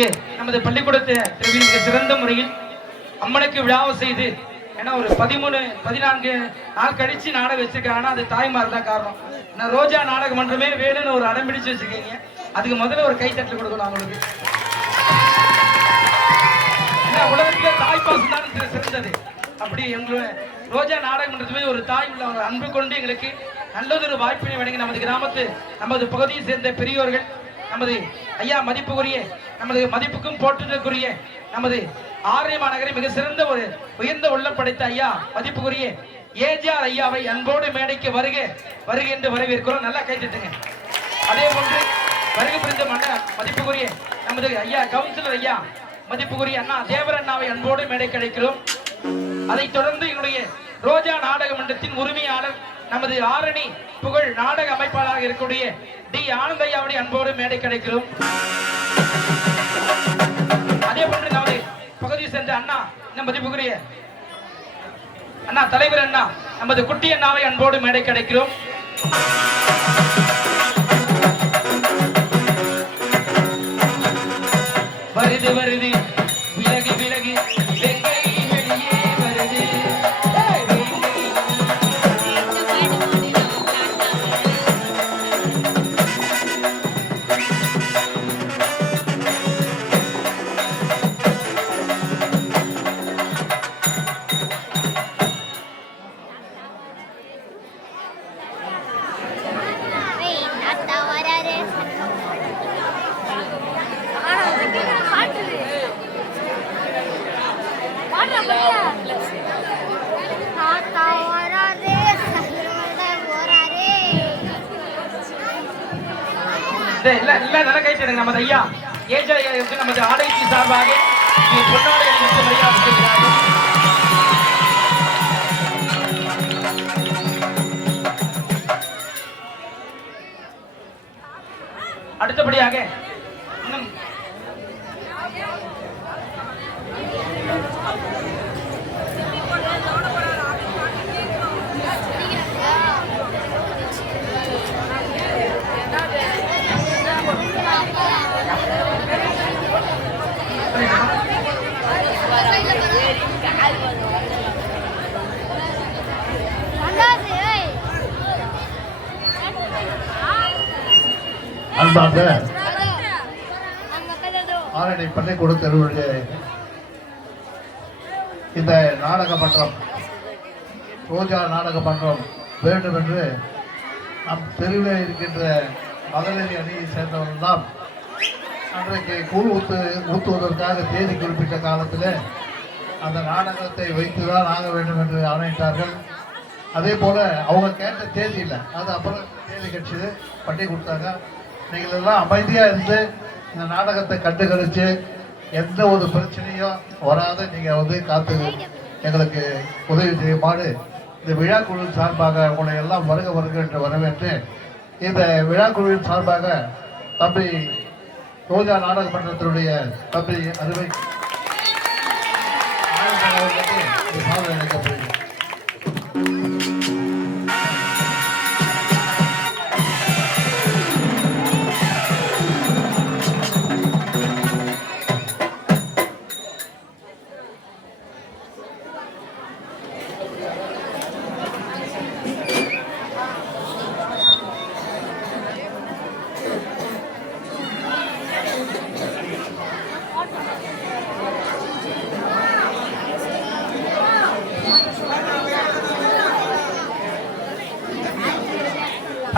இங்கே நமது பள்ளிக்கூடத்தை மிக சிறந்த முறையில் அம்மனுக்கு விழாவை செய்து, ஏன்னா ஒரு 13-14 நாள் கழிச்சு நாடகம் வச்சிருக்காங்கன்னா அது தாய்மார் தான் காரணம். நான் ரோஜா நாடக மன்றமே வேணும்னு ஒரு அடம் பிடிச்சு வச்சிருக்கீங்க. அதுக்கு முதல்ல ஒரு கைத்தட்டல் கொடுக்கணும் அவங்களுக்கு. ஏன்னா உலகத்திலே தாய்ப்பாசம் தான் சிறந்தது. அப்படி எங்களுடைய ரோஜா நாடகம் மன்றத்துமே ஒரு தாய் உள்ள ஒரு அன்பு கொண்டு எங்களுக்கு நல்லதொரு வாய்ப்பினை வழங்கி நமது கிராமத்து நமது பகுதியை சேர்ந்த பெரியோர்கள், நமது ஐயா மதிப்புக்குரிய, நமது மதிப்புக்கும் போற்றுதலுக்குரிய நமது ஆரிய மாநகரை மிக சிறந்த ஒரு உயர்ந்த உள்ளம் படைத்த ஐயா மதிப்புக்குரிய ஏஜிஆர் ஐயாவை அன்போடு மேடைக்கு வருக வருக என்று வரவேற்கிறோம். நல்லா கைத்தட்டுங்க. அதே போன்று வருகை புரிந்த மதிப்புக்குரிய நமது ஐயா கவுன்சிலர் ஐயா மதிப்புக்குரிய அண்ணா தேவர் அண்ணாவை அன்போடு மேடைக்கு அழைக்கிறோம். அதைத் தொடர்ந்து என்னுடைய ரோஜா நாடக மன்றத்தின் உரிமையாளர் நமது ஆரணி புகழ் நாடக அமைப்பாளராக இருக்கக்கூடிய டி ஆனந்த் ஐயாவை அன்போடு மேடைக்கு அழைக்கிறோம். அதே போன்று நமது பகுதியை சேர்ந்த அண்ணா மதிப்புக்குரிய அண்ணா தலைவர் அண்ணா நமது குட்டி அண்ணாவை அன்போடு மேடைக்கு அழைக்கிறோம். வருது வருது விலகி விலகி நல்ல கைத்தடுங்க. நமது ஐயா ஏஜையாவுக்கு நமது ஆடைக்கு சார்பாக பொன்னாடை அணிவித்து மரியாதை செய்கிறார்கள். அடுத்தபடியாக அன்பார்ந்த ஆரணி பள்ளிக்கூட தெருவுடைய இந்த நாடக மன்றம், ரோஜா நாடக மன்றம் வேண்டும் என்று நம் தெருவில் இருக்கின்ற மகளிர் அணியை சேர்ந்தவர்கள்தான் அன்றைக்கு கூழ் ஊற்றுவதற்காக தேதி குறிப்பிட்ட காலத்தில் அந்த நாடகத்தை வைத்துதான் ஆக வேண்டும் என்று ஆணையிட்டார்கள். அதே போல அவங்க கேட்ட தேதி இல்லை, அது அப்புறம் தேதி கட்சி பண்ணி கொடுத்தாங்க. நீங்கள் எல்லாம் அமைதியாக இருந்து இந்த நாடகத்தை கண்டுகளிச்சு எந்த ஒரு பிரச்சனையும் வராத நீங்கள் காத்து எங்களுக்கு உதவி செய்யுமாறு இந்த விழாக்குழுவின் சார்பாக உங்களை எல்லாம் வருக வருக என்று வரவேற்று, இந்த விழாக்குழுவின் சார்பாக தம்பி ரோஜா நாடக மன்றத்தினுடைய தம்பி அறுவை சாதனை அளிக்கப்படுகிறது.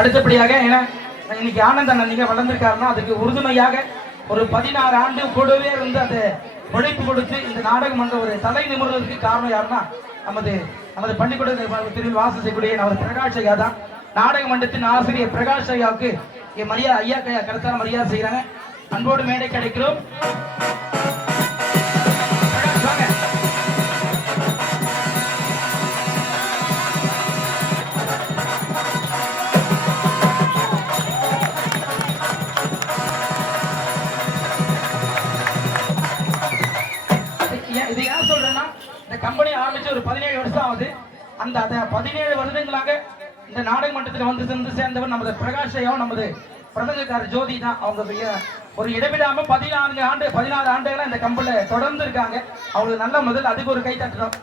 அடுத்தபடியாக இன்னைக்கு ஆனந்த் அண்ணன் நீங்க வளர்ந்திருக்காருன்னா அதுக்கு உறுதுணையாக ஒரு 16 ஆண்டு கூடவே இருந்து அந்த உழைப்பு கொடுத்து இந்த நாடக மன்றம் ஒரு தலை நிமிர்றதுக்கு காரணம் யாருன்னா நமது பள்ளிக்கூட திருவில் வாசம் செய்யக்கூடிய நமது பிரகாஷ் ஐயா தான். நாடக மன்றத்தின் ஆசிரியர் பிரகாஷ் ஐயாவுக்கு மரியாதை ஐயா கருத்தான மரியாதை செய்யறாங்க. அன்போடு மேடை கிடைக்கிறோம். இது ஏன் சொல்றேன்னா, இந்த கம்பெனி ஆரம்பிச்சு ஒரு 17 வருஷம் ஆகுது. அந்த 17 வருடங்களாக இந்த நாடக மன்றத்தில் வந்து சேர்ந்தவர் நமது பிரகாஷ் ஐயாவும் நமது பிரதங்கக்காரர் ஜோதி தான். அவங்க ஒரு இடைவிடாம 16 ஆண்டுகளா இந்த கம்பெனில தொடர்ந்து இருக்காங்க. அவங்களுக்கு நல்ல முதல் அதுக்கு ஒரு கை தட்டுறோம்.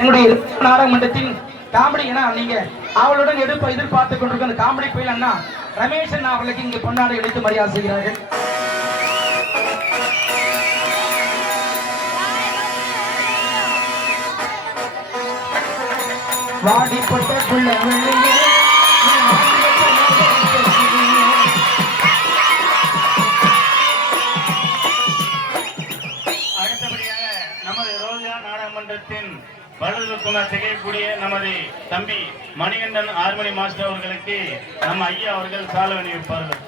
எங்களுடைய நாடக மன்றத்தின் காமெடி நீங்க அவளுடன் எதிர்பார்த்து கொண்டிருக்க அந்த காமெடி புயல் அண்ணா ரமேஷ் அண்ணா அவர்களுக்கு இங்கே பொன்னாடை அளித்து மரியாதை செய்கிறார்கள். வாடிப்பட்ட புள்ள அடுத்தபடியாக நமது ரோஜா நாடக மன்றத்தின் வலது துணை திகைக்கூடிய நமது தம்பி மணிகண்டன் ஆர்மணி மாஸ்டர் அவர்களுக்கு நம்ம ஐயா அவர்கள் சாலை அணிவிப்பார்கள்.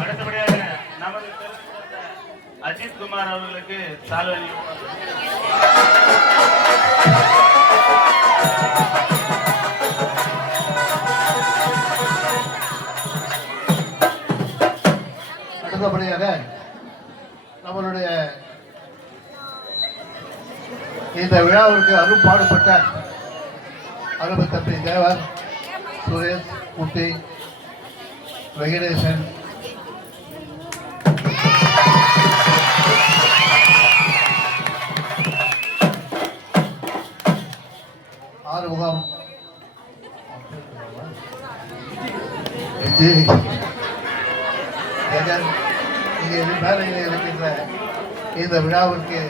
அடுத்தபடியாக நமது அஜித் குமார் அவர்களுக்கு சாலை அணிவிப்பார்கள். அடுத்தபடியாக நம்மளுடைய இந்த விழாவிற்கு அரும்பாடுபட்ட அருமை தம்பி தேவர், சுரேஷ், குட்டி, வெங்கடேசன், ஆறுமுகம், விஜய், இங்கே மேலையில் இருக்கின்ற இந்த விழாவிற்கு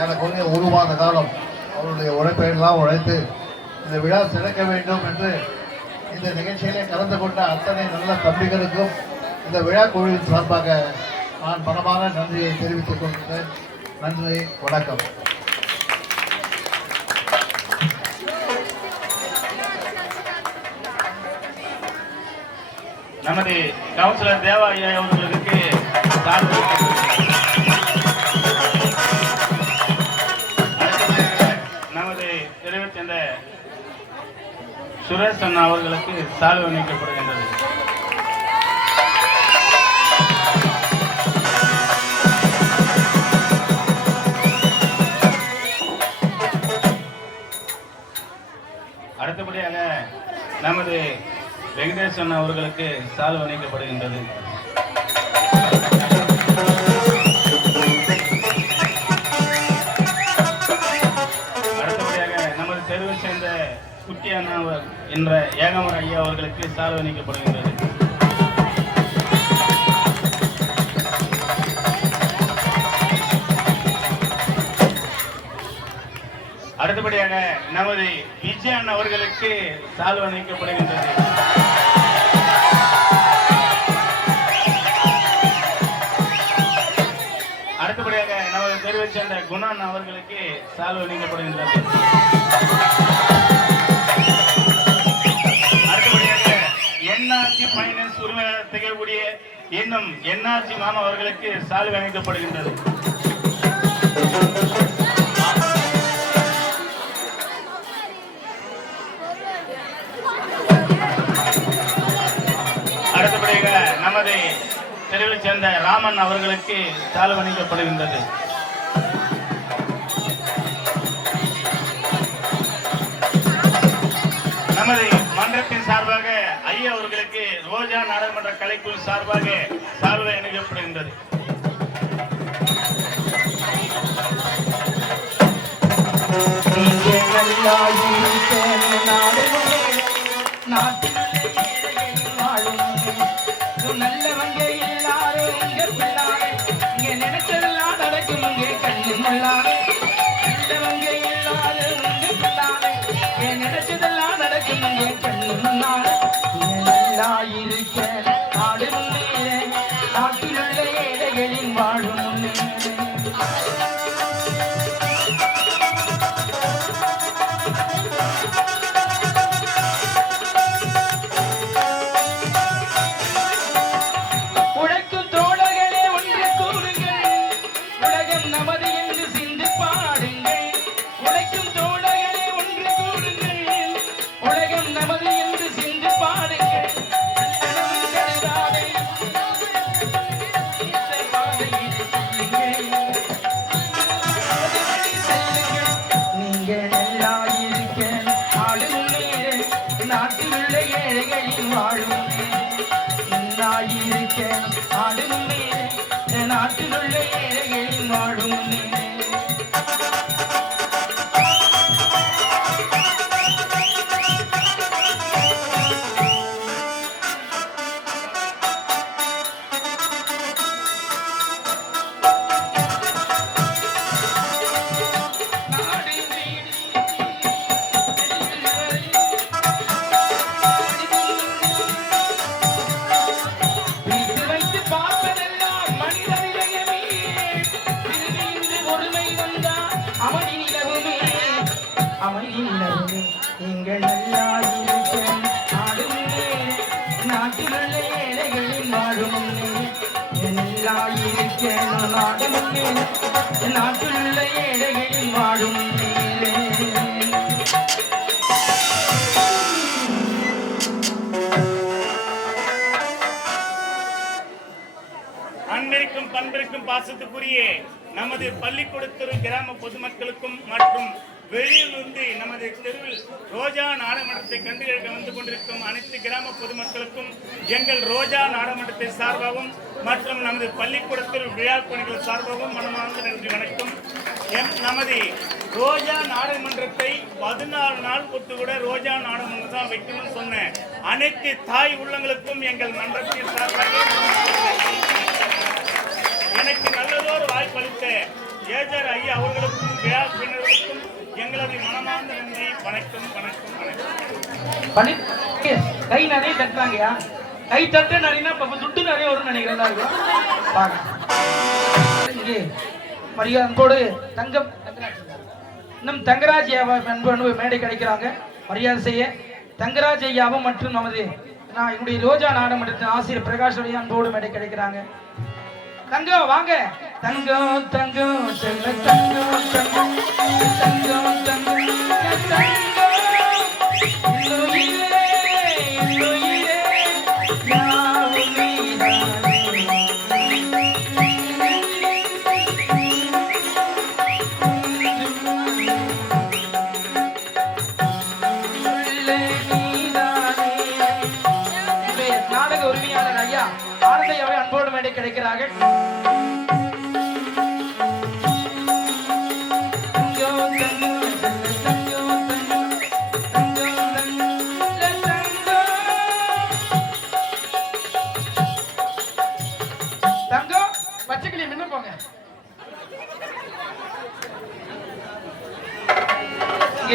ஏறக்குறைய 1 மாத காலம் அவருடைய உழைப்பையெல்லாம் உழைத்து இந்த விழா சிறக்க வேண்டும் என்று இந்த நிகழ்ச்சியிலே கலந்து கொண்ட அத்தனை நல்ல தம்பிகளுக்கும் இந்த விழா குழுவின் சார்பாக நான் மனமான நன்றியை தெரிவித்துக் கொள்கிறேன். நன்றி, வணக்கம். நமது கவுன்சிலர் தேவா ஐயா அவர்களுக்கு நமது தெருவை சேர்ந்த சுரேஷ் அண்ணா அவர்களுக்கு சால்வை அணிவிக்கப்படுகின்றது. அடுத்தபடியாக நமது வெங்கடேசன் அவர்களுக்கு சால்வை அணிவிக்கப்படுகின்றது. அடுத்தபடியாக நமது தெருவை சேர்ந்த குட்டி அண்ணா என்ற ஏகமர ஐயா அவர்களுக்கு சால்வை அணிவிக்கப்படுகின்றது. அடுத்தபடியாக நமது விஜயன் அவர்களுக்கு சால்வை அணிவிக்கப்படுகின்றது. அடுத்தபடியாக நமது தெருவை சேர்ந்த குணான் அவர்களுக்கு சால்வை அணிவிக்கப்படுகின்றது. அடுத்தபடியாக என்ஆர்ஜி பைனான்ஸ் உரிமையாளர் திகழக்கூடிய இன்னும் என்ஆர்ஜி மாமா அவர்களுக்கு சால்வை அணிவிக்கப்படுகின்றது. அடுத்தபடியாக நமது தெருவை சேர்ந்த ராமன் அவர்களுக்கு சால்வை அணிவிக்கப்படுகின்றது. நமது மன்றத்தின் சார்பாக ஐயா அவர்களுக்கு ரோஜா நாடாளுமன்ற கலைக்குழு சார்பாக சால்வை அணிவிக்கப்படுகின்றது. நல்லவங்க எல்லாரும் இங்க பிள்ளாரே, இங்க நினைச்சதெல்லாம் நடக்கும் இங்கே கண்ணு முள்ளாரே. நல்லவங்க எல்லாரும் இங்க பிள்ளாரே, இங்க நினைச்சதெல்லாம் நடக்கும் இங்கே கண்ணு முன்னாரே. நல்லா இருக்க நாடு முன்னேற, நாட்டிலுள்ள ஏழைகளின் வாழும் முன்னேற. உழைக்கும் தோழர்களே ஒன்று கூடுங்கள், உலகம் நமது என்று சிந்து பாடுங்கள். கண்ணனும் கருதாதே, இந்த பாதையில் செல்லுங்கள். நீங்க நல்லா இருக்க ஆளும் நேரே, நாட்டில் உள்ள ஏழைகளின் வாழும் இருக்க ஆளும் நேரே, நாட்டில் உள்ள ஏழைகளின் வாழும் நேரே. நீங்கள் நல்லா இருக்க ஆடும் நாட்டில் உள்ள ஏழைகளின் வாழும் நல்லா இருக்க நாடும் நாட்டில் உள்ள ஏழைகளின் வாழும் அன்பிற்கும் பண்பிற்கும் பாசத்துக்குரிய நமது பள்ளிக்கூடத்திரு கிராம பொதுமக்களுக்கும் மற்றும் வெளியிலிருந்து நமது தெருவில் ரோஜா நாடகமன்றத்தை கண்டுகளிக்க வந்து கொண்டிருக்கும் அனைத்து கிராம பொதுமக்களுக்கும் எங்கள் ரோஜா நாடகமன்றத்தை சார்பாகவும் மற்றும் நமது பள்ளிக்கூடத்தில் விழா பணிகள் சார்பாகவும் மனமார்ந்த நன்றி வணக்கம். நமது ரோஜா நாடகமன்றத்தை 14 நாள் பொறுத்து கூட ரோஜா நாடகமன்றம் தான் வைக்கணும்னு சொன்ன அனைத்து தாய் உள்ளங்களுக்கும் எங்கள் மன்றத்தின் சார்பாக எனக்கு நல்லதொரு வாய்ப்பளித்த ஏஜர் ஐயா அவர்களுக்கும் விழா பின்னர்களுக்கும் எங்களது மனமார்ந்த நன்றி. வணக்கம் வணக்கம் வணக்கம். கை நிறைய தட்டுறாங்கயா, கை தட்டு நிறைய துட்டு நிறைய வரும்னு நினைக்கிறேன். இங்கே மரியாதையோடு தங்கம் இன்னும் தங்கராஜ் அன்பு மேடை கிடைக்கிறாங்க. மரியாதை செய்ய தங்கராஜ் ஐயாவும் மற்றும் நமது என்னுடைய ரோஜா நாடகமன்றத்தின் ஆசிரியர் பிரகாஷ் அன்போடு மேடை கிடைக்கிறாங்க. தங்கம் வாங்க. தங்கம் தங்கம் செல்ல தங்கம் தங்கம் தங்கம் தங்கம் நாடக உரிமையாளர் ஐயா ஆனந்தையாவை அன்போடு மேடை கிடைக்கிறார்கள்.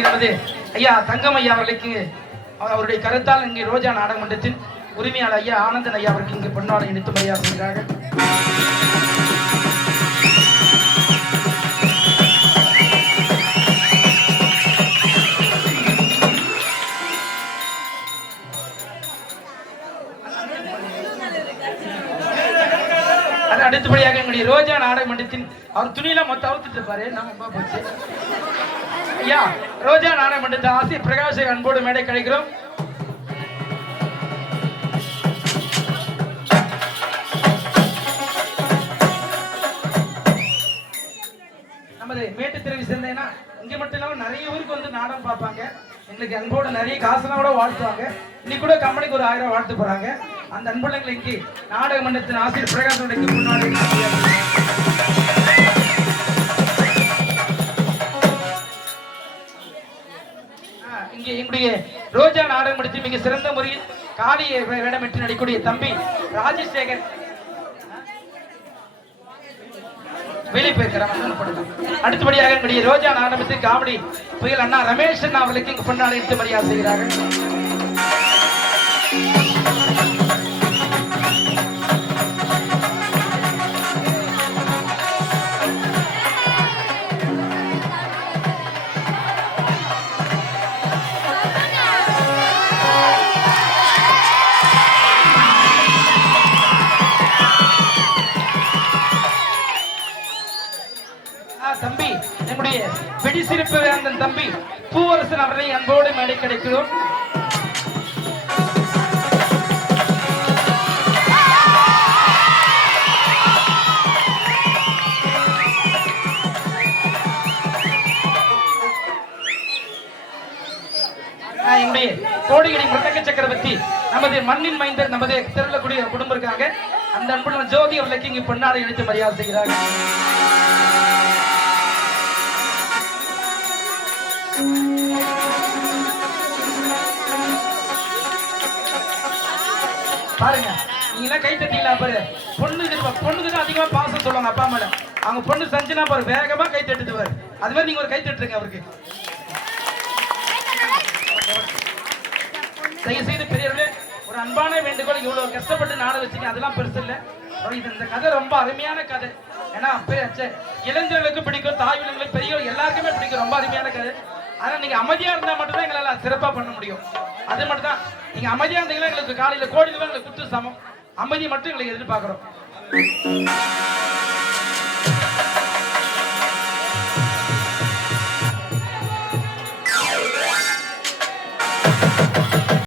நமது ஐயா தங்கம் ஐயா அவர்களுக்கு அவருடைய கருத்தால் இங்கே ரோஜா நாடகமன்றத்தின் உரிமையாளர் ஐயா ஆனந்தன் ஐயா அவருக்கு இங்கு பொன்னாடை இணைத்து மரியாதை செய்கிறார்கள். அடுத்தபடியாக எங்களுடைய ரோஜா நாடகமன்றத்தின் அவர் துணியெல்லாம் மொத்தம் அவுத்துட்டு இருப்பாரு. நம்ம போச்சு ஐயா ரோஜா நாடகமன்றத்தின் ஆசிரியர் பிரகாஷை அன்போடு மேடை கிடைக்கிறோம். நமது மேட்டுத்திருவி சேர்ந்தேன்னா இங்க மட்டும் இல்லாம நிறைய ஊருக்கு வந்து நாடகம் பார்ப்பாங்க. எங்களுக்கு அன்போடு நிறைய காசுலாம் கூட வாழ்த்துவாங்க. இன்னைக்கு கூட கம்பெனிக்கு ஒரு 1000 வாழ்த்து போறாங்க. அந்த அன்புள்ளங்களுக்கு நாடக மன்றத்தின் ஆசிரியர் பிரகாஷனுடைய முன்னாடி இங்கே எங்களுடைய ரோஜா நாடக மன்றத்தில் மிக சிறந்த முறையில் காளியை வேடமிட்டு நடிக்கூடிய தம்பி ராஜசேகர் வேலை போயிருக்கிறார். அடுத்தபடியாக எங்களுடைய ரோஜா நாடகத்தில் காமெடி புயல் அண்ணா ரமேஷ் அண்ணா அவர்களுக்கு இங்கு பொன்னாடை எடுத்து மரியாதை செய்கிறார்கள். தம்பி நம்முடைய வெடிசிறப்பு வேந்தன் தம்பி தம்பி பூவரசன் அவர்களை அன்போடு மேடை கிடைக்கிறோம். என்னுடைய கோடிகளை முட்டக்க சக்கரவர்த்தி நமது மண்ணின் மைந்தர் நமது தெருவில் கூடிய குடும்பம் இருக்காங்க. அந்த அன்புடன் ஜோதி அவர்களுக்கு இங்கு பொன்னாடை எடுத்து மரியாதை செய்கிறார். பாருங்க நீங்க எல்லாம் கை தட்டீங்களா பாரு. பொண்ணுக்கு தான் அதிகமா பாசம் சொல்லுவாங்க அப்பா அம்மால. அவங்க பொண்ணு செஞ்சுனா பாரு வேகமா கை தட்டுவாரு. அது மாதிரி நீங்க ஒரு கை தட்டுருங்க அவருக்கு. தயவுசெய்து பெரியவர்களே ஒரு அன்பான வேண்டுகோள். இவ்வளவு கஷ்டப்பட்டு நாட வச்சுங்க அதெல்லாம் பெருசு இல்லை. இந்த கதை ரொம்ப அருமையான கதை. ஏன்னா இளைஞர்களுக்கு பிடிக்கும், தாய் விலங்குகளுக்கு பெரியவர்கள் எல்லாருக்குமே பிடிக்கும். ரொம்ப அருமையான கதை. ஆனா நீங்க அமைதியா இருந்தா மட்டும்தான் எங்களால சிறப்பா பண்ண முடியும். அது மட்டும் தான். நீங்க அமைதியா இருந்தீங்கன்னா எங்களுக்கு காலையில கோடி ரூபாய் எங்களுக்கு குத்து சமம். அமைதி மட்டும் எங்களுக்கு எதிர்பார்க்கிறோம்.